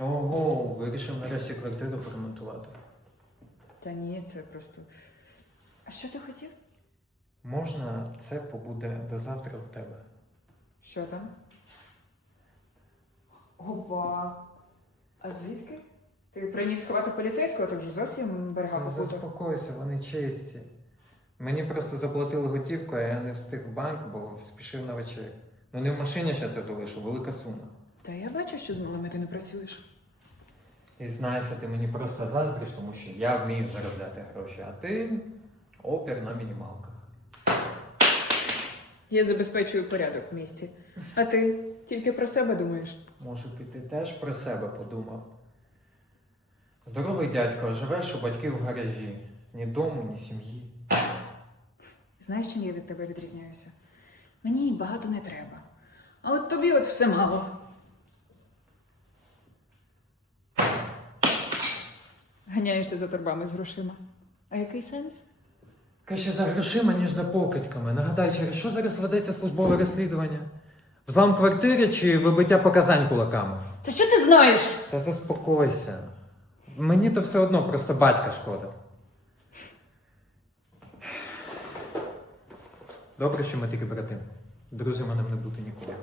Ого, вирішив нарешті квартиру поремонтувати. Та ні, це просто. А що ти хотів? Можна це побуде до завтра у тебе. Що там? Опа. А звідки? Ти приніс хвату поліцейського, ти вже зовсім берега Та попутав. заспокойся, вони чисті. Мені просто заплатили готівку, а я не встиг в банк, бо спішив на вечерю. Ну не в машині ще це залишив, велика сума. Та я бачу, що з малими ти не працюєш. І знайся, ти мені просто заздриш, тому що я вмію заробляти гроші, а ти опір на мінімалках. Я забезпечую порядок в місті. А ти тільки про себе думаєш? Може би ти теж про себе подумав. Здоровий дядько, живеш у батьків в гаражі. Ні дому, ні сім'ї. Знаєш, чим я від тебе відрізняюся? Мені багато не треба. А от тобі от все мало. Ганяєшся за торбами з грошима. А який сенс? Краще за грошима, ніж за покидьками. Нагадай, через що зараз ведеться службове розслідування? Взлам квартири чи вибиття показань кулаками? Та що ти знаєш? Та заспокойся. Мені то все одно просто батька шкода. Добре, що ми такі брати. Друзями нам не бути ніколи.